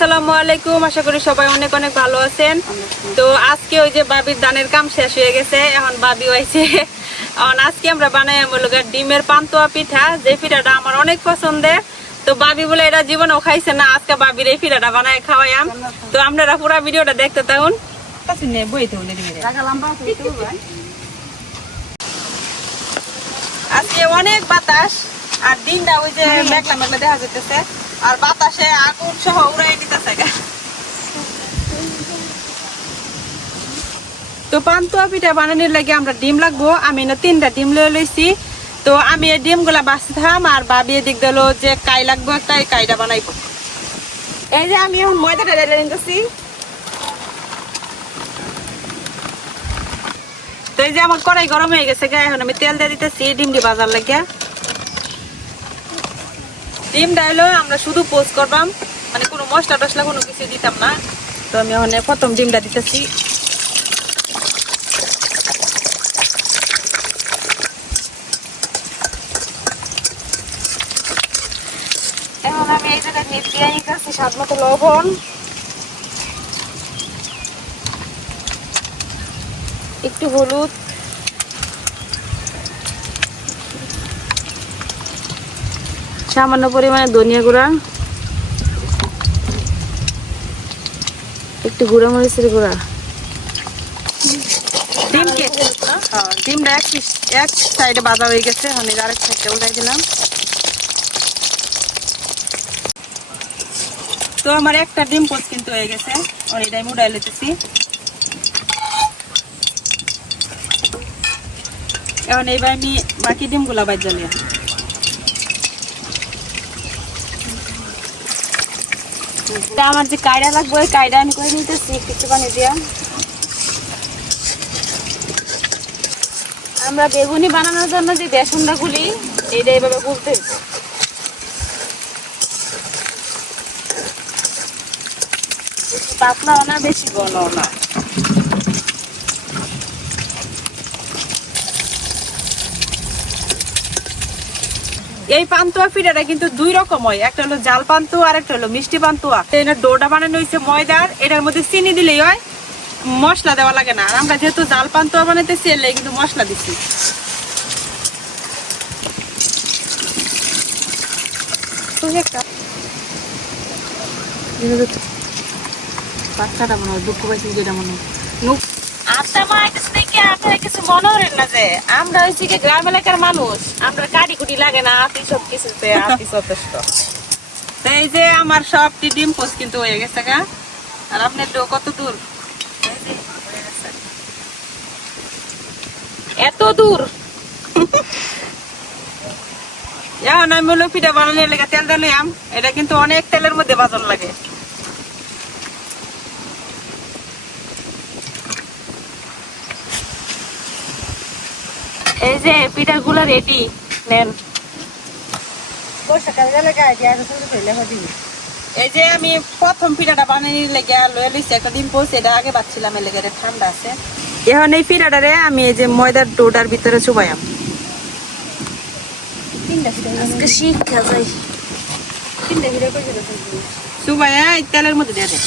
আসসালামু আলাইকুম আশা করি সবাই অনেক অনেক ভালো আছেন। তো আজকে ওই যে বাবির দানের কাম শেষ হয়ে গেছে এখন বাবি হয়েছে। এখন আজকে আমরা বানাই আমার লোকের ডিমের পান্তুয়া পিঠা যে পিঠাটা আমার অনেক পছন্দের। তো বাবি বলে এটা জীবনেও খাইছে না আজকে বাবির এই পিঠাটা বানায় খাওয়াইয়াম। তো আপনারা পুরো ভিডিওটা দেখতে থাকুন। আজকে অনেক বাতাস আর দিনটা ওই যে মেঘলা মেঘলা দেখা যেতেছে আর বাতাসে আগুন সহ উড়াই নিতেছে। তো পান্তুয়া পিঠা বানানোর লাগে আমরা ডিম লাগবো। আমি না তিনটা ডিম লয়ে লইছি। তো আমি এই ডিমগুলা বাঁচতাম আর ভাবি এদিক দিল যে কাই লাগবো একটা এই কাইটা বানাইবো। এই যে আমি এখন ময়দাটা ঢেলে নিতেছি। তো এই যে আমার কড়াই গরম হয়ে গেছে গা, এখন আমি তেল দিয়ে দিতেছি ডিমটি বাজার লাগিয়া ডিম ডাইলো, আমরা শুধু পোস্ট করবাম। মানে কোনো মশলা টসলা কোনো কিছু দিতাম না। তো আমি ওখানে প্রথম ডিমটা দিতেছি। এখন আমি লবণ। একটু হলুদ। সামান্য পরিমাণে ধনিয়া গুঁড়া, একটু গুঁড়া। মরিচের গুঁড়া এক সাইডে হয়ে গেছে, আমি তো আমার একটা ডিম কিন্তু হয়ে গেছে লেতেছি এখন এইবার আমি বাকি ডিমগুলা বাজ জ্বালিয়ে তা আমার যে কায়রা লাগবে, ওই কায়রা আমি করে নিতেছি, একটু পানি দিয়া। আমরা বেগুনি বানানোর জন্য যে বেসনটা গুলি, এইটা এইভাবে গুলতে পাতলাও না, বেশি ঘনও না। এই পান্তুয়া পিঠাটা কিন্তু দুই রকম হয় একটা হলো জাল পান্তুয়া আর একটা হলো মিষ্টি পান্তুয়া। তো এটার ডোটা বানানো হয়েছে ময়দার। এটার মধ্যে চিনি দিলেই হয়, মশলা দেওয়া লাগে না। আর আমরা যেহেতু জাল পান্তুয়া বানাইতেছি, এর কিন্তু মশলা দিচ্ছি বাচ্চাটা মনে হয় দুঃখ পাইছি, যেটা মনে হয়। নুক সব পোস্ট কিন্তু হয়ে গেছে গা। আর আপনার কত দূর। এত দূর? এখন আমি হলো পিঠা বানানোর লেগে তেল দিলাম এটা কিন্তু অনেক তেলের মধ্যে বাজার লাগে। এই যে পিঠাগুলো রেডি নেন। এই যে আমি প্রথম পিঠাটা বানিয়ে লেগে লয়ে লইছি একটা ডিম পোস্ট এটা আগে বাচ্ছিলাম এর লেগে ঠান্ডা আছে। এখন এই পিঠাটারে আমি এই যে ময়দার ডোটার ভিতরে চুবাইয়াম। আজকে শিক্ষা যাই। চুবাইয়া তেলের মধ্যে দিয়ে দে।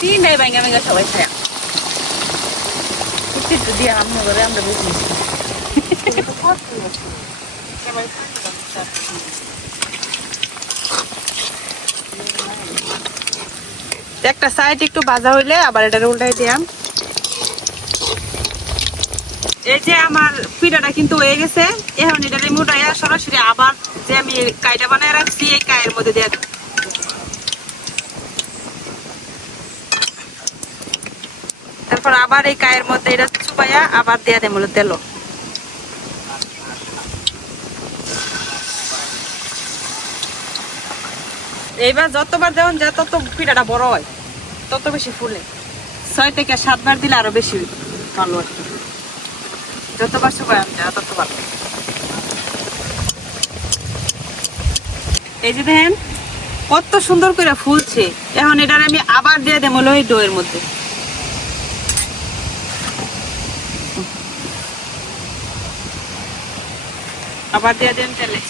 তিনটাই ব্যাঙ্গা ব্যাঙ্গা সবাই খায়া। দিয়ে আমরা একটা সাইড একটু বাজা হইলে আবার এটা উল্টাই দিয়াম। এই যে আমার পিঠাটা কিন্তু হয়ে গেছে, এখন এটা রিমোটাইয়া সরাসরি আবার যে আমি কাইটা বানায় রাখছি, এই কায়ের মধ্যে দিয়ে তারপর আবার এই কায়ের মধ্যে এটা চুপাইয়া আবার দিয়ে দেবো তেল এইবার যতবার দেওয়ান যায়, তত পিঠাটা বড় হয়, তত বেশি ফুলে। ছয় থেকে সাতবার দিলে আরও বেশি ভালো আর যতবার ততবার। এই যে দেখেন, কত সুন্দর করে ফুলছে। এখন এটার আমি আবার দিয়ে দেবো লোহি ডোয়ের মধ্যে। আবার দিয়ে দেন তেলে।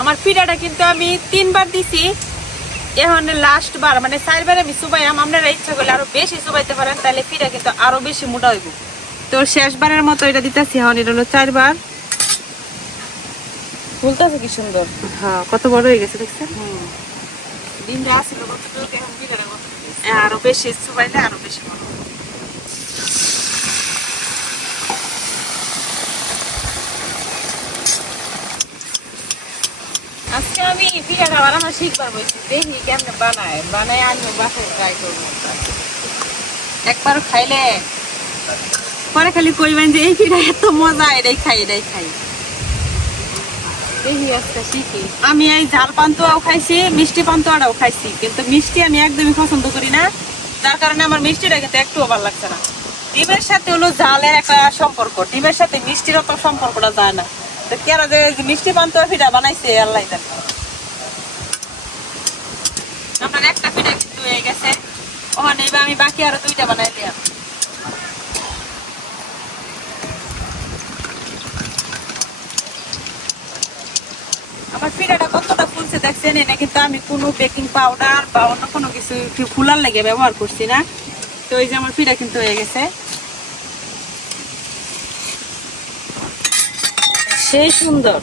আমার ফিডাটা কিন্তু আমি তিনবার দিছি। এখন লাস্ট বার মানে চারবার আমি চুবাইলাম আপনারা ইচ্ছা করলে আরও বেশি চুবাইতে পারেন, তাহলে ফিডা কিন্তু আরও বেশি মোটা হইব। তো শেষবারের মতো এটা দিতেছি এখন এটা হলো চারবার। ফুলতেছে কি সুন্দর। হ্যাঁ কত বড় হয়ে গেছে দেখছেন? ডিমটা আসছিল হয়েছে। আরও বেশি আরও হবে। আজকে আমি পিঠাটা বানানো শিখবার বলছি দেখি কেমনে বানায়। বানায় আমি বাসায় ট্রাই করব। একবার খাইলে পরে খালি কইবেন যে এই পিঠা এত মজা এটাই খাই এটাই খাই। আমি এই ঝাল পান্তুয়াও খাইছি মিষ্টি পান্তুয়াটাও খাইছি কিন্তু মিষ্টি আমি একদমই পছন্দ করি না। যার কারণে আমার মিষ্টিটা কিন্তু একটুও ভালো লাগছে না। ডিমের সাথে হলো ঝালের একটা সম্পর্ক ডিমের সাথে মিষ্টির অত সম্পর্কটা যায় না। তো কেন যে মিষ্টি পান্তুয়া পিঠা বানাইছে আল্লাহ আমার একটা পিঠা কিন্তু হয়ে গেছে। ওখানে এবার আমি বাকি আরও দুইটা বানাই দিলাম। আমার পিঠাটা কতটা ফুলছে দেখছেন? এটা কিন্তু আমি কোনো বেকিং পাউডার বা অন্য কোনো কিছু ফুলার লেগে ব্যবহার করছি না। তো এই যে আমার পিঠা কিন্তু হয়ে গেছে। সেই সুন্দর।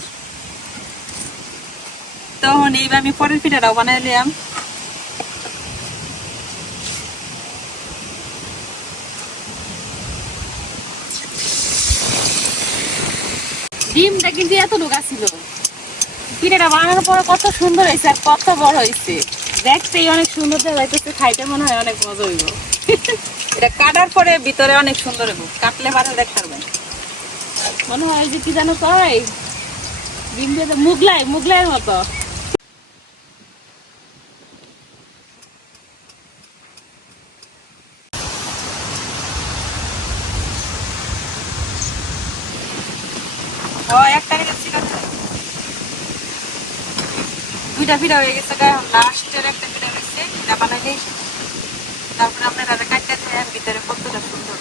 তখন এইবার আমি পরের পিঠাটাও বানাই নিলাম। ডিমটা কিন্তু এত ঢোকা ছিল পিঠাটা বানানোর পর কত সুন্দর হয়েছে আর কত বড় হয়েছে। দেখতেই অনেক সুন্দর দেখা খাইতে মনে হয় অনেক মজা হইব। এটা কাটার পরে ভিতরে অনেক সুন্দর হইব, কাটলে পারে দেখ পারবেন। মনে হয় যে কি জানো তাই ডিম দিয়ে মুগলাই, মুগলাইয়ের মতো। একটা ছিল দুইটা পিঠা হয়ে গেছে লাস্টের একটা। তারপরে ভিতরে কতটা সুন্দর।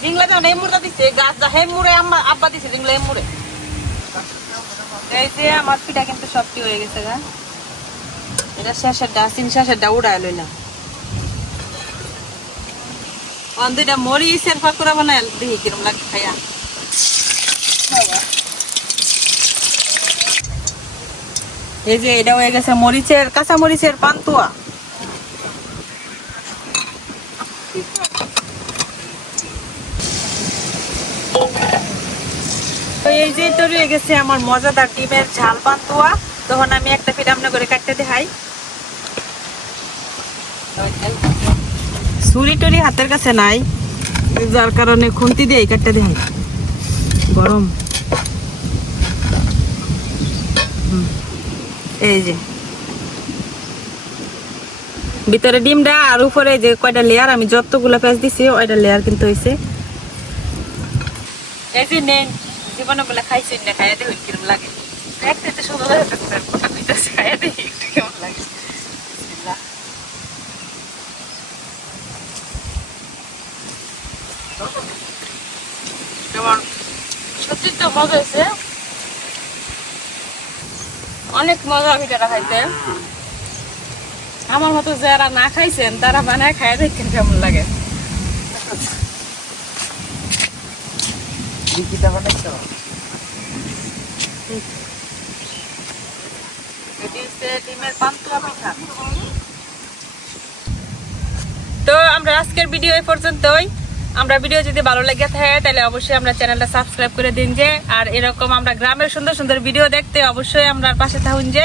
জিংলা এই দিছে, গাছ যা হেম মুড়ে আব্বা দিছে জিংলা, এই মুড়ে। যে আমার পিঠা কিন্তু সবটি হয়ে গেছে, গা। এটা শেষের ডা তিন শেষের ডা উড়ায় লইলাম। মরিচের বানায়, দেখি কিরম লাগে খাইয়া। এই যে এটা হয়ে গেছে মরিচের, কাঁচা মরিচের পান্তুয়া। তো এই যে তৈরি হয়ে গেছে আমার মজাদার ডিমের ঝাল পান্তুয়া। তখন আমি একটা ফিরে আমনা করে কাটতে দেখাই। ছুরি টুরি হাতের কাছে নাই, যার কারণে খুন্তি দিয়ে কাটতে দেখাই গরম। এই যে। ভিতরে ডিমটা আর উপরে যে কয়টা লেয়ার আমি যতগুলো পেঁয়াজ দিছি, ওইটা লেয়ার কিন্তু হয়েছে এই যে নেন, জীবনে বলে খাইছি না, খাইয়া দেখুন কিরম লাগে। দেখতে সুন্দর লাগতেছে কথা কইতেছে খাইয়া দেখি একটু কেমন লাগে বিসমিল্লাহ। কেমন সত্যি তো মজা হয়েছে পিঠাটা খাইতে। আমার মতো যারা না খাইছেন তারা বানায় খাই দেখেন কেমন লাগে। তো আমরা আজকের ভিডিও এই পর্যন্তই। আমরা ভিডিও যদি ভালো লেগে থাকে তাহলে অবশ্যই আমরা চ্যানেলটা সাবস্ক্রাইব করে দিন যে। আর এরকম আমরা গ্রামের সুন্দর সুন্দর ভিডিও দেখতে অবশ্যই আমরা পাশে থাকুন যে।